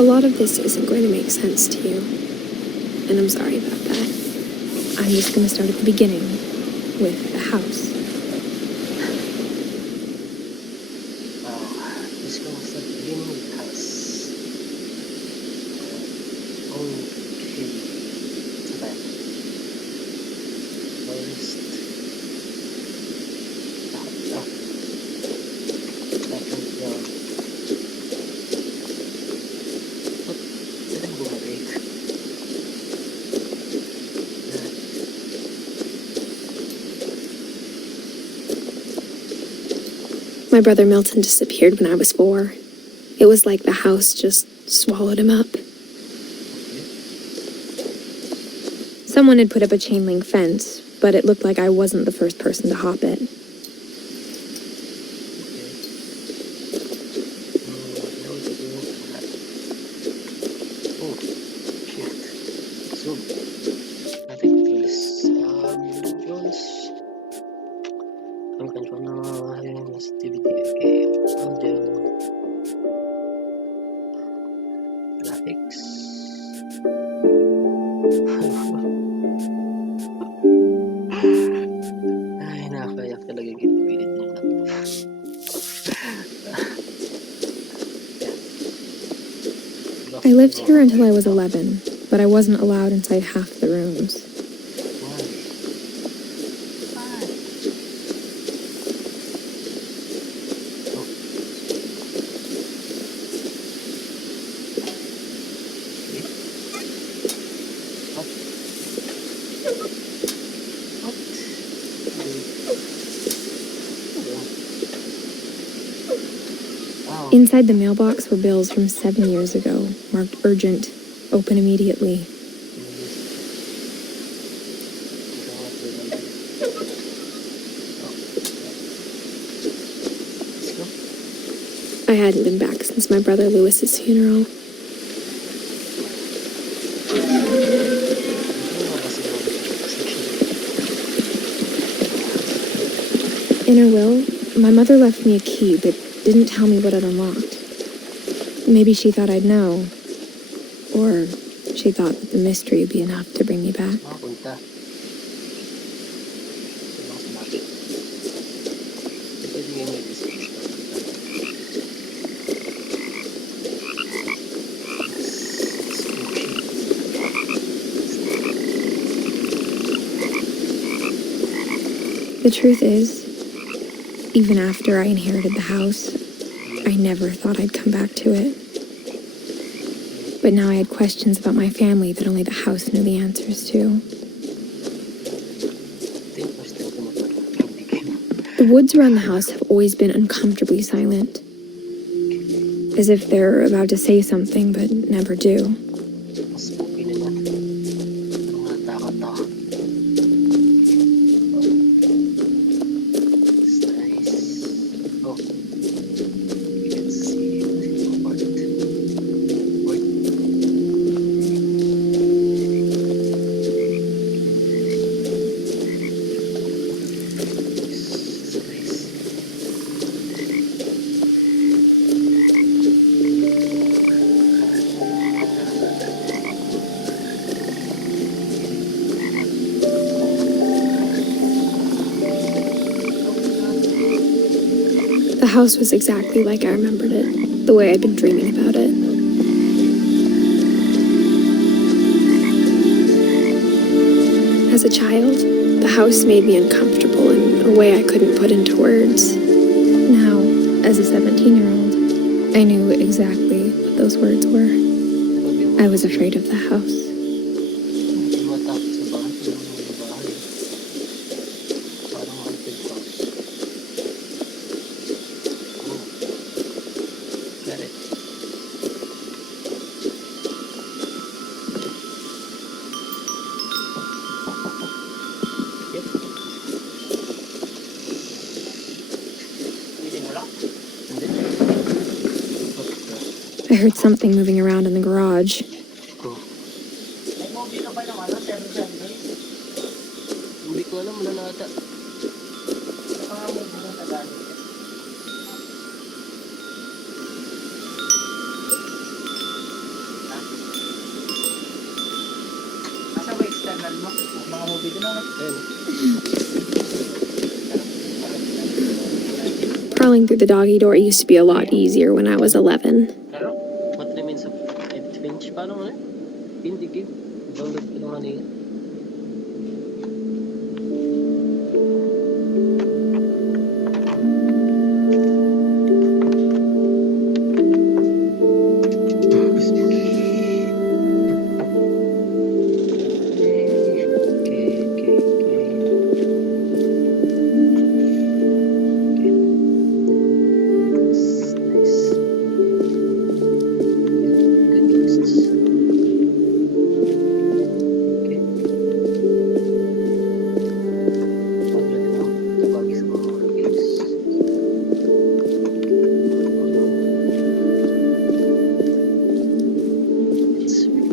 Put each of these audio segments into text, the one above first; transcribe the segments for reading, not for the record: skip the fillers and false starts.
A lot of this isn't going to make sense to you, and I'm sorry about that. I'm just going to start at the beginning, with the house. Let's go sa beginning with the house. Okay. Sabay. First. Second floor. Ba't dalang bumalik? My brother Milton disappeared when I was 4. It was like the house just swallowed him up. Someone had put up a chain link fence, but it looked like I wasn't the first person to hop it. Oh, shit. So, nothing controls. Controls. Control na sensitivity. Okay. Audio. Graphics. Ay, nakakayak talaga yung capability ng laptop. I lived here until I was 11, but I wasn't allowed inside half the rooms. Inside the mailbox were bills from 7 years ago, marked urgent, open immediately. I hadn't been back since my brother Lewis's funeral. In her will, my mother left me a key, but didn't tell me what it unlocked. Maybe she thought I'd know. Or she thought that the mystery would be enough to bring me back. The truth is, even after I inherited the house, I never thought I'd come back to it. But now I had questions about my family that only the house knew the answers to. The woods around the house have always been uncomfortably silent, as if they're about to say something but never do. The house was exactly like I remembered it, the way I'd been dreaming about it. As a child, the house made me uncomfortable in a way I couldn't put into words. Now, as a 17-year-old, I knew exactly what those words were. I was afraid of the house. I heard something moving around in the garage. Crawling through the doggy door used to be a lot easier when I was 11. What remains of Edith Finch? Paano mo na? Hindi game. Download ko naman yun.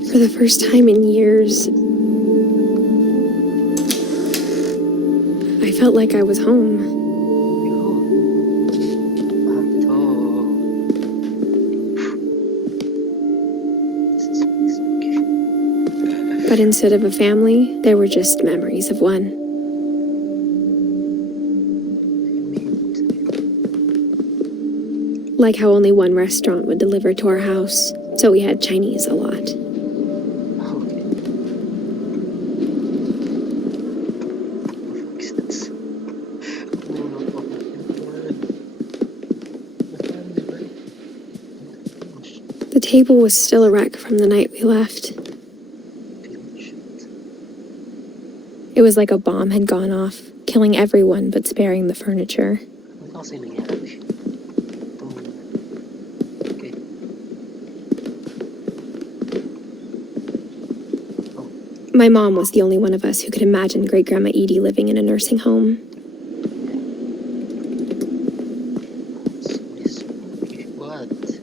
For the first time in years, I felt like I was home. But instead of a family, there were just memories of one. Like how only one restaurant would deliver to our house, so we had Chinese a lot. The table was still a wreck from the night we left. It was like a bomb had gone off, killing everyone but sparing the furniture. My mom was the only one of us who could imagine Great-Grandma Edie living in a nursing home.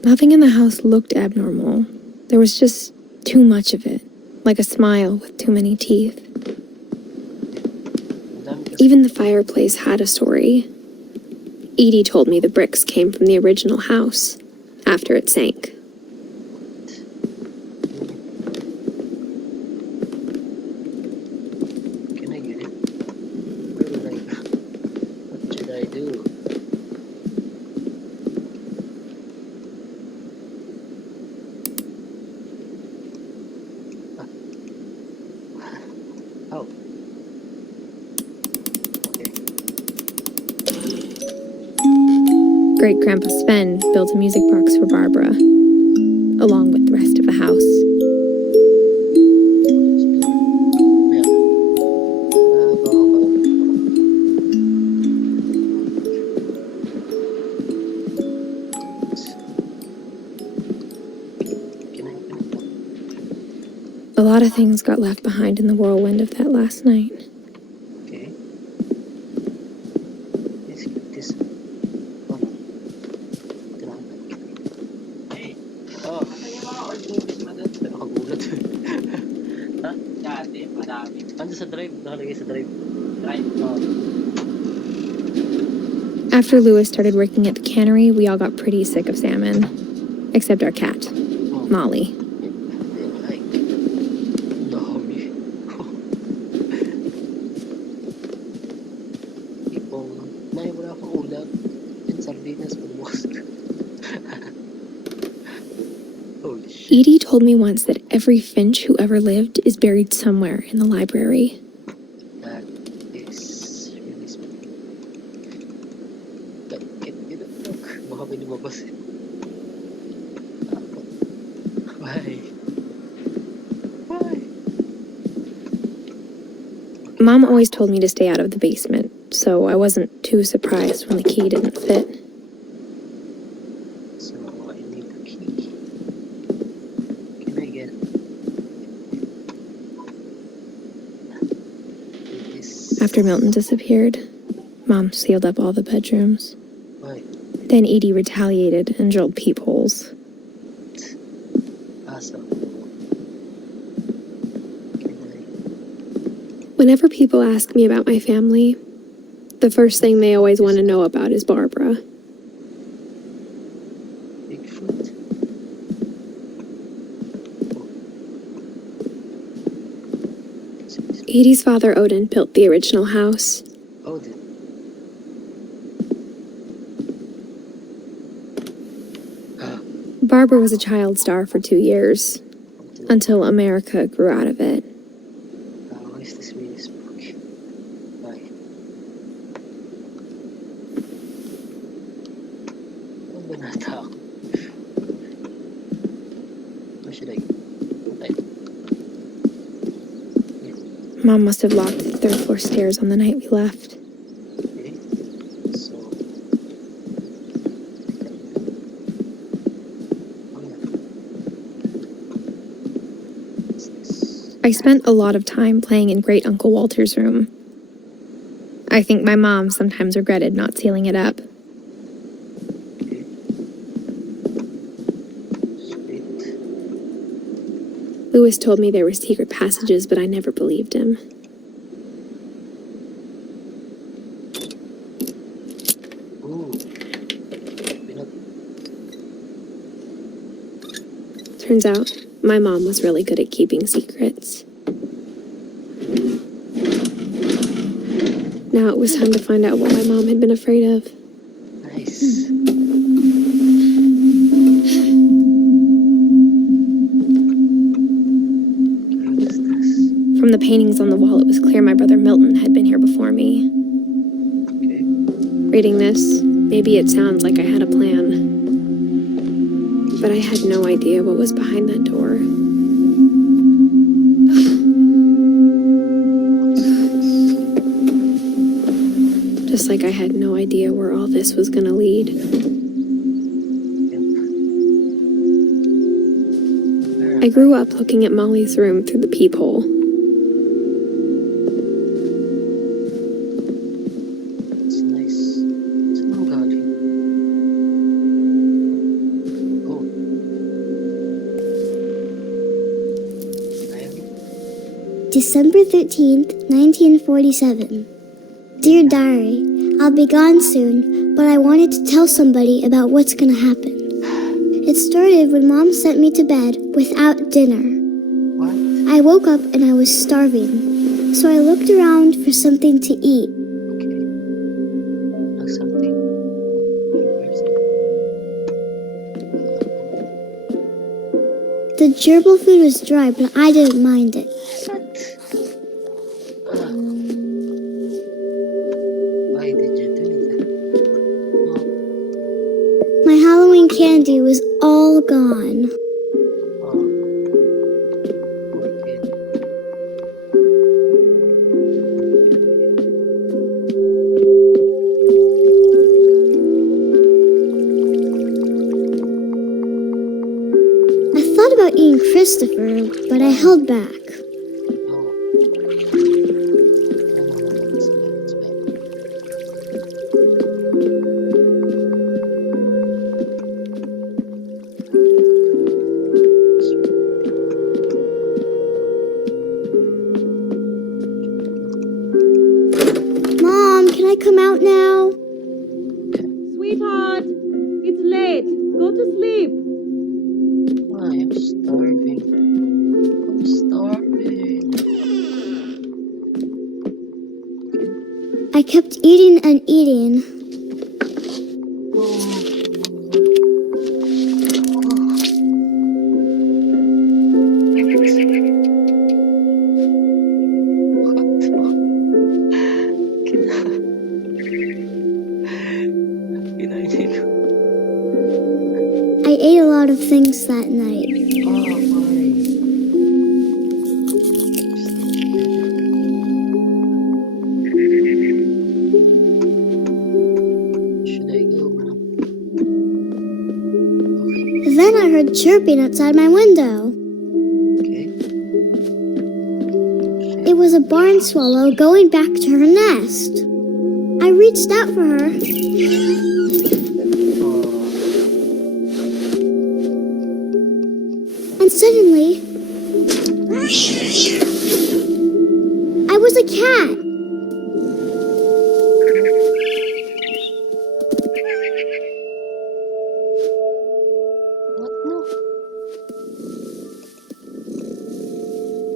Nothing in the house looked abnormal. There was just too much of it, like a smile with too many teeth. Even the fireplace had a story. Edie told me the bricks came from the original house, after it sank. Can I get it? What should I do? Oh. Great-Grandpa Sven built a music box for Barbara, along with the rest of the house. A lot of things got left behind in the whirlwind of that last night. Okay. Let's get this. Oh. Nakagulat. Ha? Dati, madami. Ando sa drive. Nakalagay sa drive. Drive? After Lewis started working at the cannery, we all got pretty sick of salmon. Except our cat, Molly. Edie told me once that every Finch who ever lived is buried somewhere in the library. That is really spooky. Look. Baka may lumabas eh. Why? Why? Mom always told me to stay out of the basement, so I wasn't too surprised when the key didn't fit. So I need the key. Can I get this? After Milton disappeared, Mom sealed up all the bedrooms. Why? Then Edie retaliated and drilled peepholes. Awesome. Whenever people ask me about my family, the first thing they always want to know about is Barbara. Bigfoot? Edie's father, Odin, built the original house. Odin. Barbara was a child star for 2 years, until America grew out of it. Why is this really spooky? Why? Ano ba nata ako? What should I do? Mom must have locked the third floor stairs on the night we left. Okay. So... What's this? I spent a lot of time playing in Great Uncle Walter's room. I think my mom sometimes regretted not sealing it up. Okay. Sweet. Lewis told me there were secret passages, but I never believed him. Ooh. Turns out, my mom was really good at keeping secrets. Now it was time to find out what my mom had been afraid of. Nice. What is this? From the paintings on the wall, it was clear my brother Milton had been here before me. Okay. Reading this, maybe it sounds like I had a plan. But I had no idea what was behind that door. Just like I had no idea where all this was gonna lead. I grew up looking at Molly's room through the peephole. It's nice. It's no galing. Oh. Diary? December 13th, 1947. Dear Diary, I'll be gone soon, but I wanted to tell somebody about what's gonna happen. It started when Mom sent me to bed without dinner. What? I woke up and I was starving, so I looked around for something to eat. Okay. Like something. Where's it? The gerbil food was dry, but I didn't mind it. Why did you do that? My Halloween candy was all gone. Oh. Poor kid. I thought about eating Christopher, but I held back. No. No, it's bad, it's bad. Mom, can I come out now? Sweetheart, it's late. Go to sleep. Why? I'm starving. I'm starving. I kept eating and eating. I ate a lot of things that night. Should I go, bro? Then I heard chirping outside my window. Okay. It was a barn swallow going back to her nest. I reached out for her, and suddenly, I was a cat. What? No.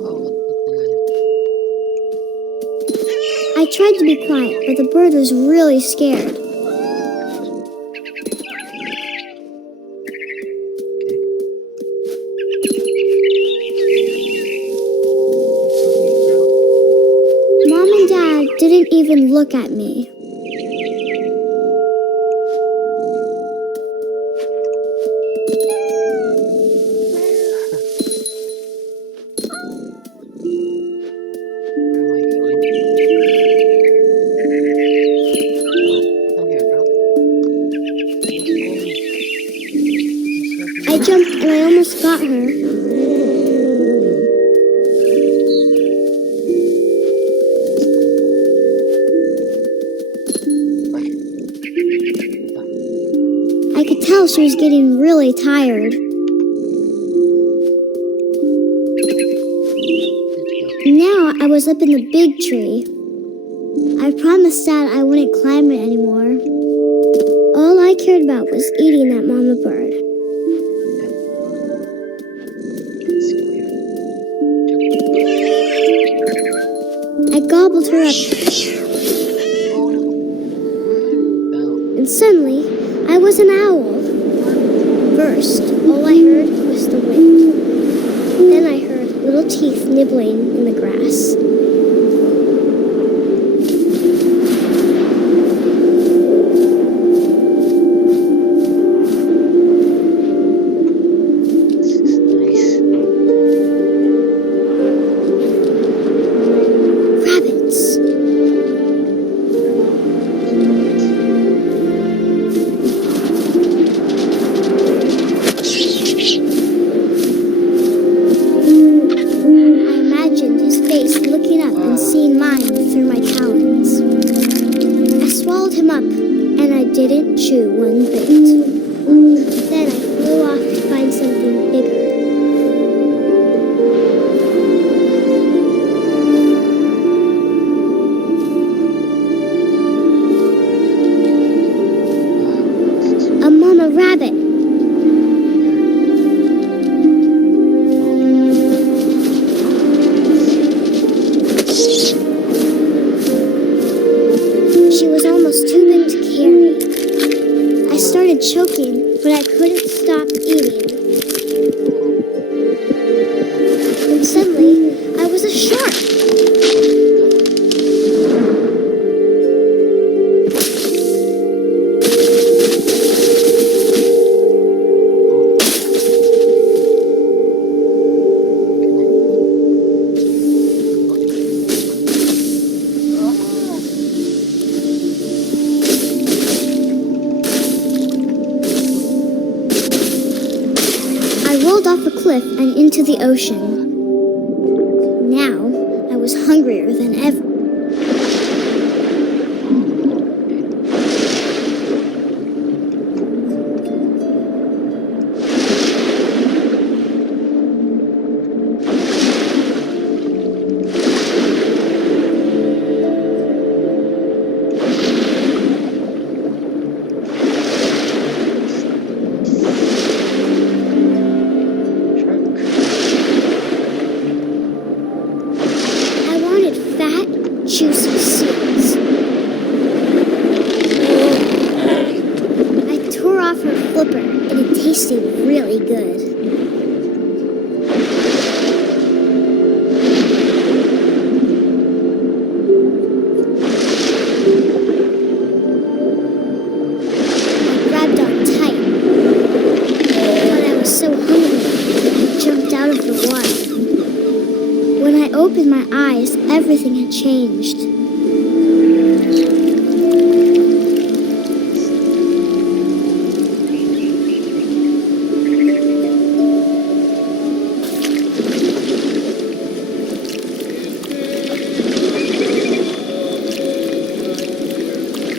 Oh, what the I tried to be quiet, but the bird was really scared. Okay. even look at me. Where am I going? Oh, here, bro. I jumped and I almost got her. I could tell she was getting really tired. Now I was up in the big tree. I promised Dad I wouldn't climb it anymore. All I cared about was eating that mama bird. It's clear. I gobbled her up, Oh no. Oh. and suddenly I was an owl. First, all I heard was the wind. Then I heard little teeth nibbling in the grass. Nice. Rabbits. I imagined his face looking up and seeing mine through my talons. I swallowed him up, and I didn't chew one bit. Then I flew off to find something bigger. A mama rabbit. She was almost too big to carry. I started choking, but I couldn't stop eating. And suddenly, I was a shark. I rolled off a cliff and into the ocean. Now, I was hungrier than ever. I wanted fat, juicy seeds. I tore off her flipper, and it tasted really good. I grabbed on tight, but I was so hungry, I jumped out of the water. When I opened my eyes, everything had changed.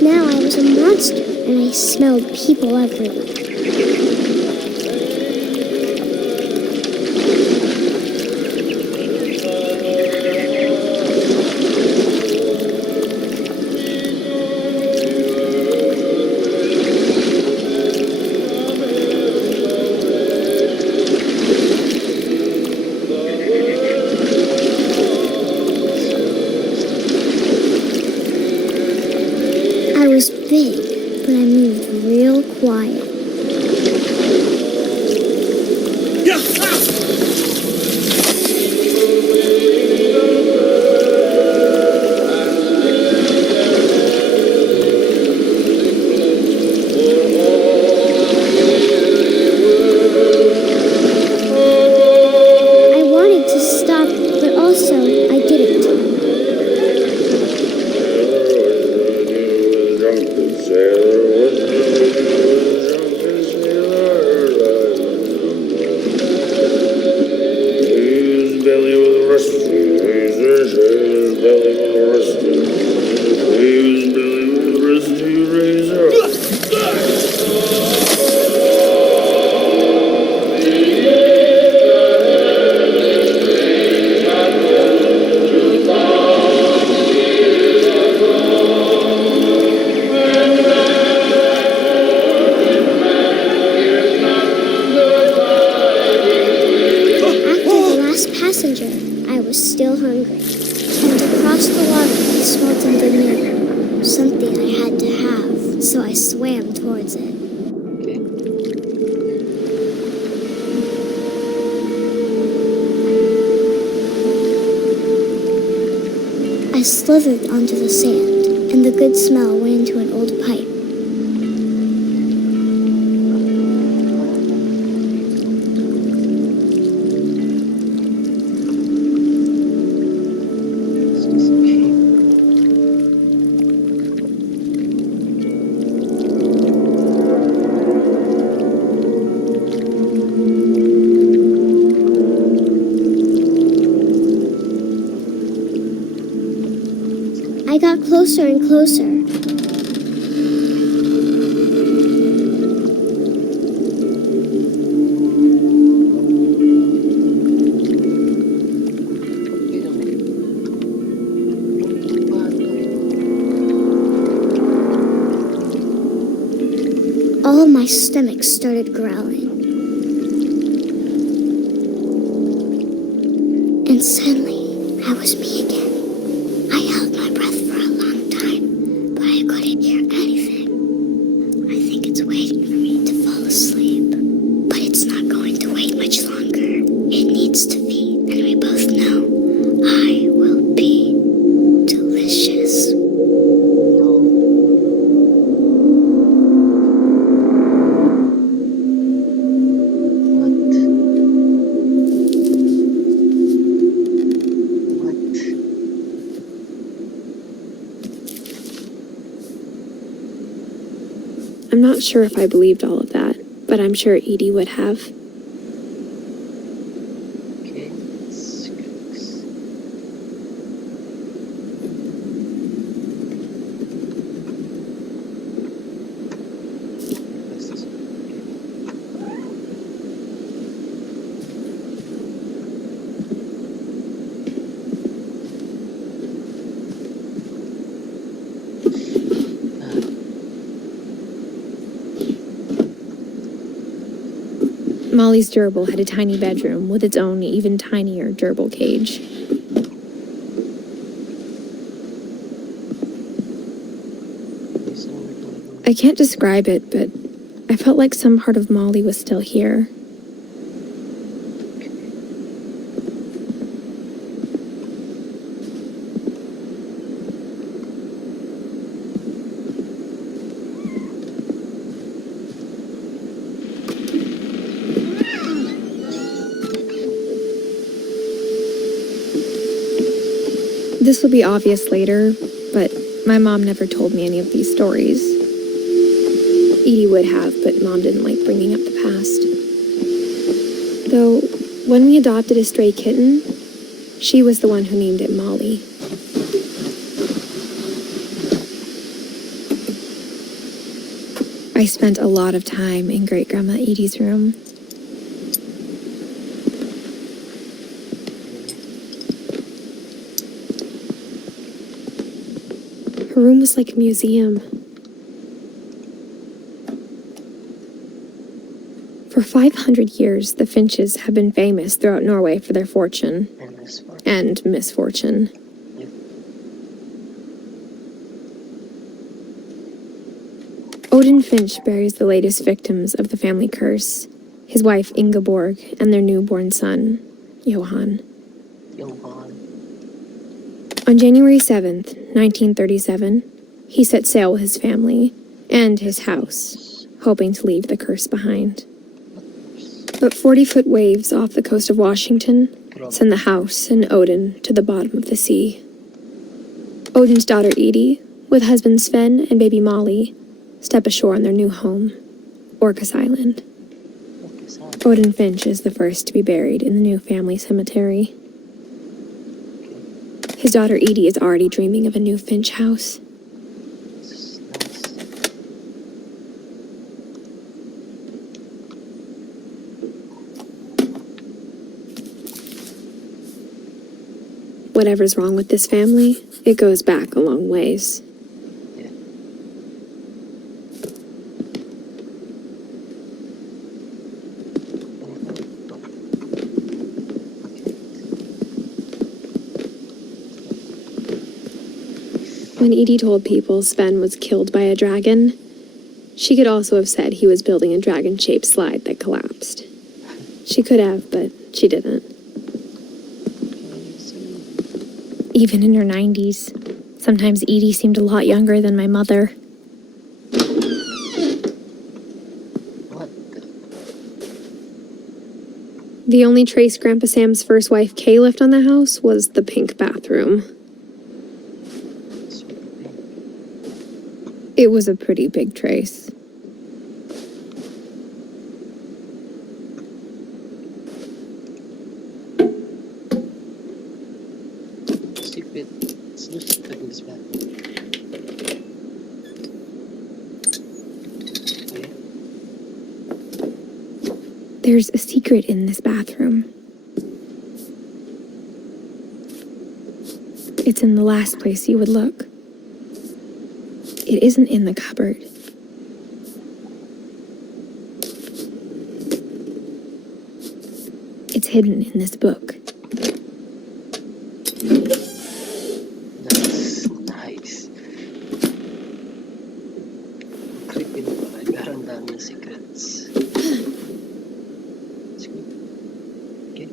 Now I was a monster, and I smelled people everywhere. I was big, but I moved real quiet. so I swam towards it. Okay. I slithered onto the sand, and the good smell went into an old pipe. Is this okay? I got closer and closer. Wait a minute. What the All my stomach started growling. And suddenly, I was me again. I held my breath for a long time, but I couldn't hear anything. I think it's waiting for me to fall asleep. But it's not going to wait much longer. It needs to be, and we both know I will be delicious. No. What? I'm not sure if I believed all of that, but I'm sure Edie would have. Okay. Six. What's this? Molly's gerbil had a tiny bedroom with its own even tinier gerbil cage. I can't describe it, but I felt like some part of Molly was still here. This will be obvious later, but my mom never told me any of these stories. Edie would have, but Mom didn't like bringing up the past. Though, when we adopted a stray kitten, she was the one who named it Molly. I spent a lot of time in Great-Grandma Edie's room. Her room was like a museum. For 500 years, the Finches have been famous throughout Norway for their fortune And this one. and misfortune. Yep. Odin Finch buries the latest victims of the family curse, his wife Ingeborg and their newborn son, Johan. Johan. On January 7th, 1937, he set sail with his family and his house, hoping to leave the curse behind. But 40-foot waves off the coast of Washington send the house and Odin to the bottom of the sea. Odin's daughter Edie, with husband Sven and baby Molly, step ashore on their new home, Orcas Island. What is that? Odin Finch is the first to be buried in the new family cemetery. His daughter Edie is already dreaming of a new Finch house. This is nice. Whatever's wrong with this family, it goes back a long ways. Yeah. When Edie told people Sven was killed by a dragon, She could also have said he was building a dragon-shaped slide that collapsed. She could have, but she didn't. Even in her 90s, sometimes Edie seemed a lot younger than my mother. What the? The only trace Grandpa Sam's first wife Kay left on the house was the pink bathroom. It was a pretty big trace. Secret. It's no secret in this bathroom. Okay. There's a secret in this bathroom. It's in the last place you would look. It isn't in the cupboard. It's hidden in this book. That's nice. Creepy na pala. Garang dami ng secrets. Okay.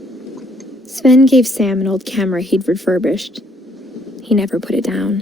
Sven gave Sam an old camera he'd refurbished. He never put it down.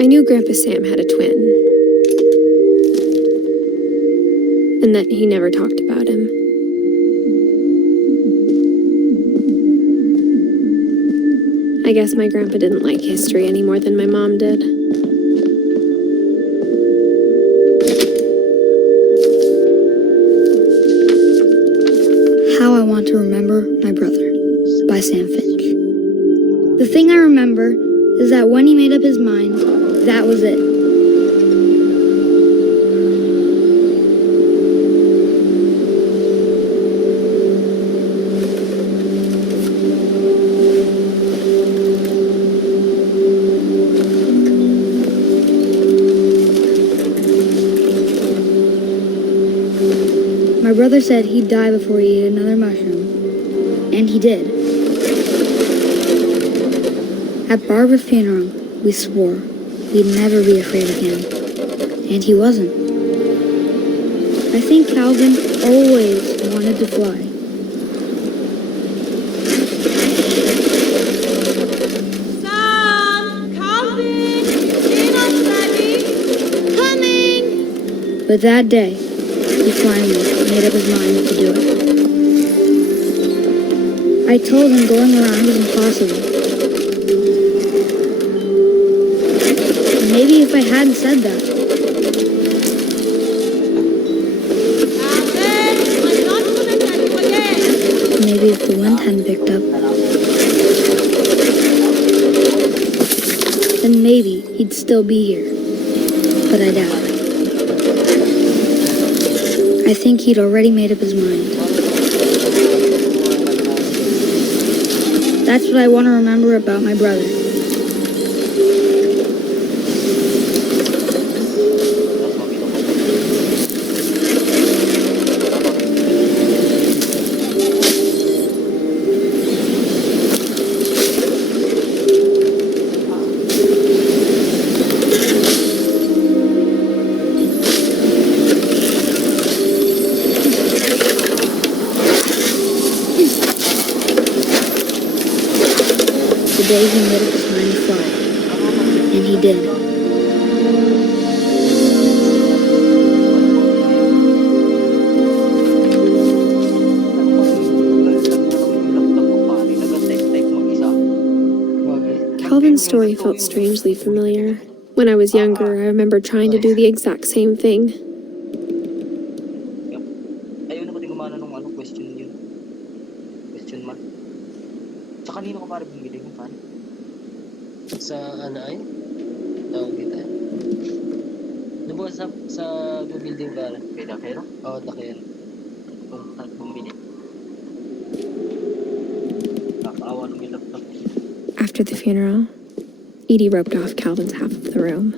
I knew Grandpa Sam had a twin, and that he never talked about him. I guess my grandpa didn't like history any more than my mom did. How I Want to Remember My Brother by Sam Finch. The thing I remember is that when he made up his mind, that was it. My brother said he'd die before he ate another mushroom, and he did. At Barbara's funeral, we swore we'd never be afraid again, and he wasn't. I think Calvin always wanted to fly. Sam! Calvin! Dinner's ready! Coming! But that day, he finally made up his mind to do it. I told him going around was impossible. Maybe if I hadn't said that, Calvin! I'm not gonna tell you again! maybe if the wind hadn't picked up, then maybe he'd still be here. But I doubt it. I think he'd already made up his mind. That's what I want to remember about my brother. The day he made up his mind to fly. And he did. Calvin's story felt strangely familiar. When I was younger, I remember trying to do the exact same thing. Ayaw na ko din gumana nung question yun. Question mark. Sa kanino ko para bumili ng fan? Sa ano ay? Tawag kita. Doon ba sa building ba? Kay Dakero? Oo, Dakero. Kung saan bumili. Nakakaawa nung yung laptop. After the funeral, Edie roped off Calvin's half of the room.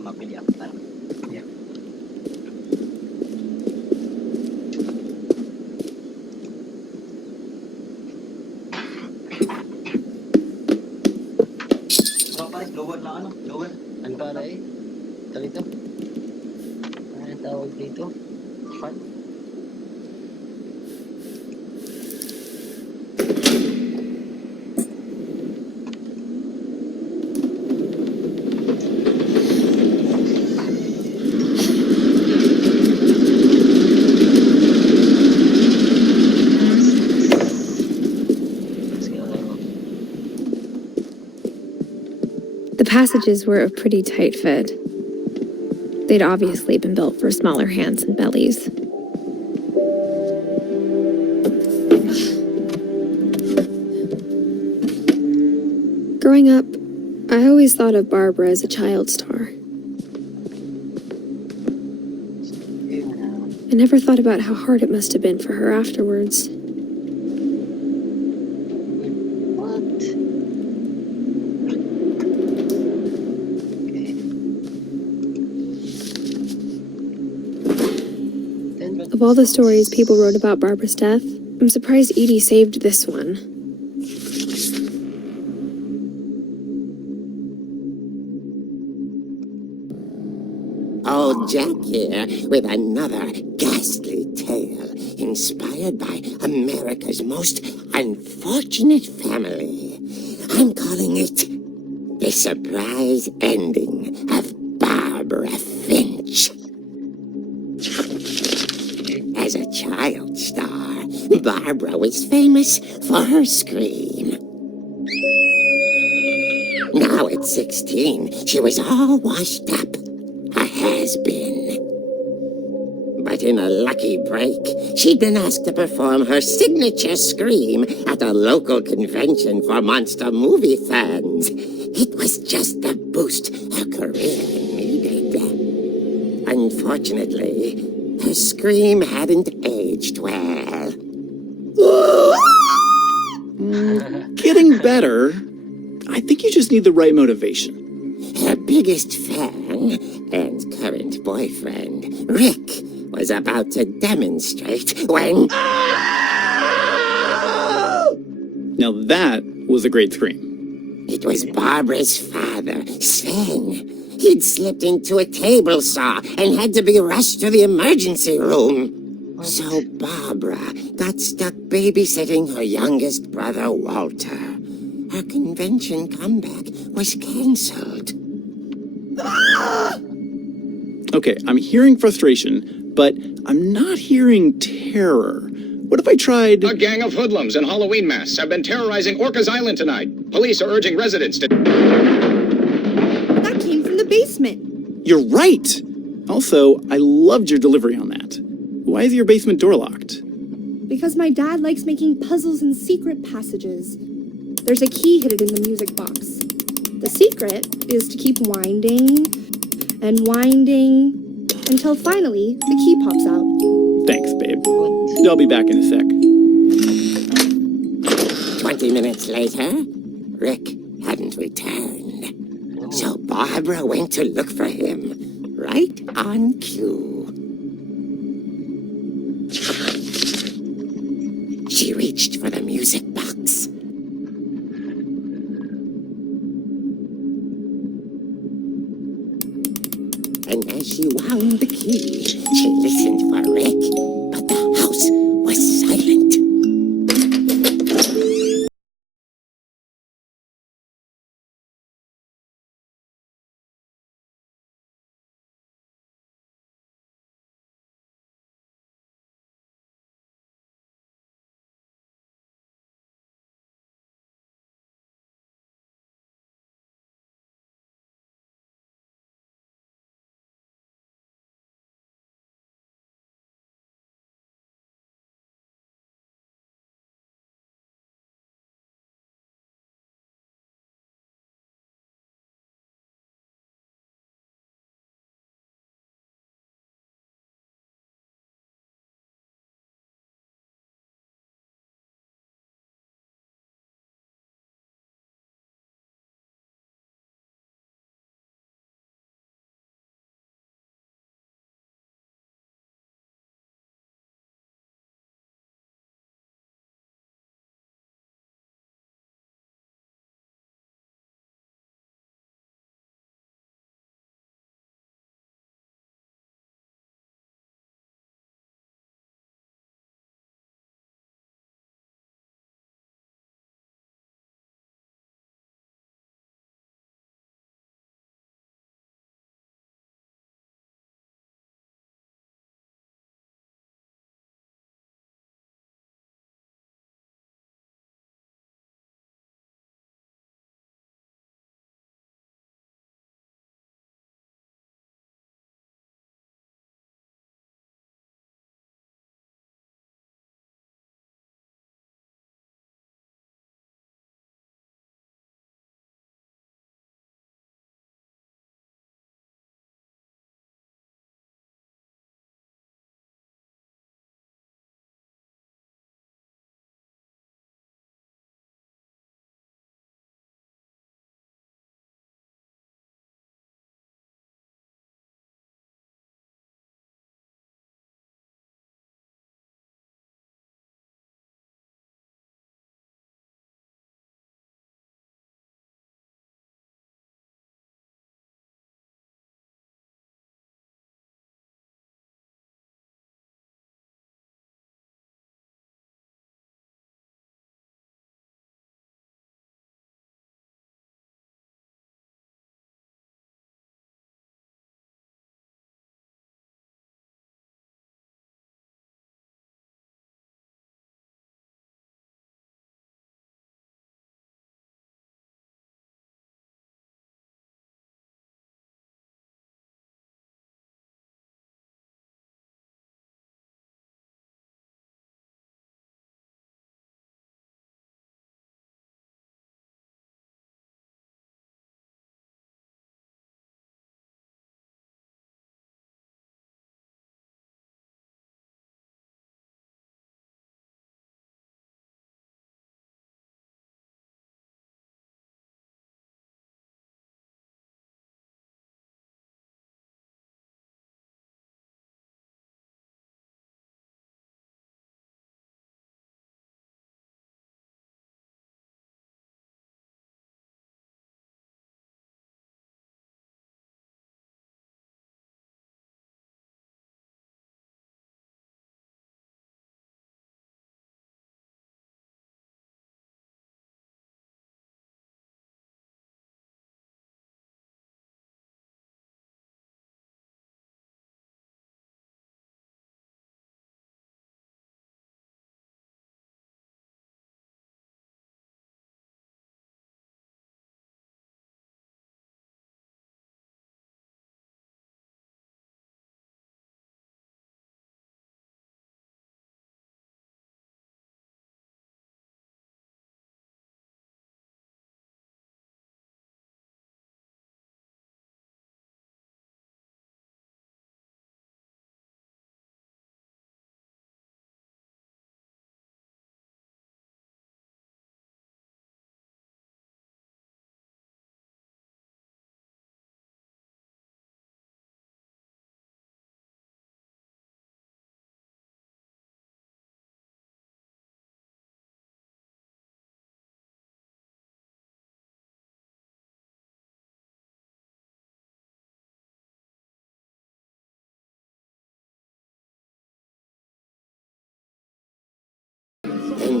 Mabili ako tayo. Yeah. So, pare, lower na ano? Lower. Ano para eh? Dito? Ano tawag dito? Fan? Let's go. The passages were a pretty tight fit. They'd obviously been built for smaller hands and bellies. Growing up, I always thought of Barbara as a child star. I never thought about how hard it must have been for her afterwards. What? Okay. Of all the stories people wrote about Barbara's death, I'm surprised Edie saved this one. Old Jack here with another ghastly tale inspired by America's most unfortunate family. I'm calling it The Surprise Ending of Barbara Finch. As a child star, Barbara was famous for her scream. Now at 16, she was all washed up. A has-been. But in a lucky break, she'd been asked to perform her signature scream at a local convention for monster movie fans. It was just the boost her career needed. Unfortunately, her scream hadn't aged well. Getting better. I think you just need the right motivation. Her biggest fan and current boyfriend, Rick, was about to demonstrate when... Now that was a great scream. It was Barbara's father, Sven. He'd slipped into a table saw and had to be rushed to the emergency room. So Barbara got stuck babysitting her youngest brother, Walter. Her convention comeback was cancelled. Okay, I'm hearing frustration, but I'm not hearing terror. What if I tried... A gang of hoodlums in Halloween masks have been terrorizing Orcas Island tonight. Police are urging residents to... That came from the basement. You're right! Also, I loved your delivery on that. Why is your basement door locked? Because my dad likes making puzzles and secret passages. There's a key hidden in the music box. The secret is to keep winding and winding until finally the key pops out. Thanks, babe. I'll be back in a sec. 20 minutes later, Rick hadn't returned. So Barbara went to look for him, right on cue. She reached for the music box. And as she wound the key, she listened for Rick, but the house was silent.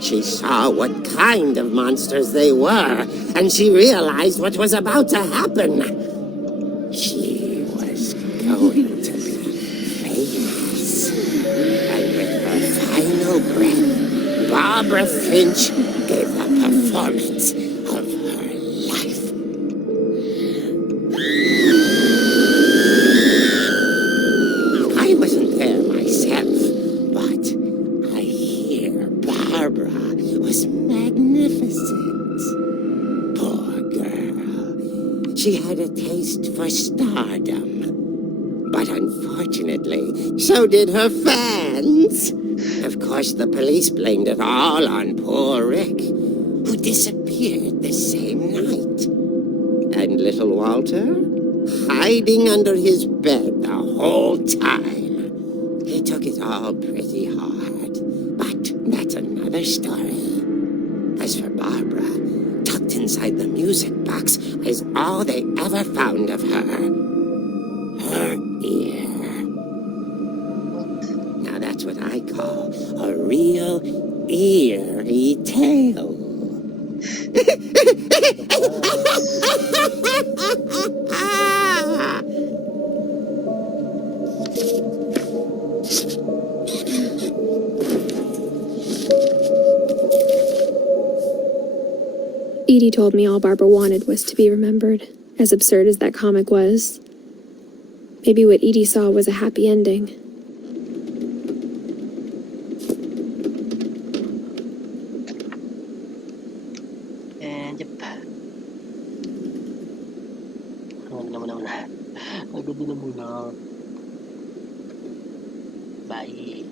she saw what kind of monsters they were, and she realized what was about to happen. She was going to be famous. And with her final breath, Barbara Finch gave the performance of her life. I wasn't there myself, but I hear Barbara was magnificent. Poor girl. She had a taste for stardom. But unfortunately, so did her fans. Of course, the police blamed it all on poor Rick, who disappeared the same night. And little Walter, hiding under his bed the whole time. He took it all pretty hard, but that's another story. As for Barbara, tucked inside the music box is all they ever found of her. Her ear. Now that's what I call a real eerie tale. Edie told me all Barbara wanted was to be remembered, as absurd as that comic was. Maybe what Edie saw was a happy ending. And yep. Wag naman. Nagod na muna. Bye.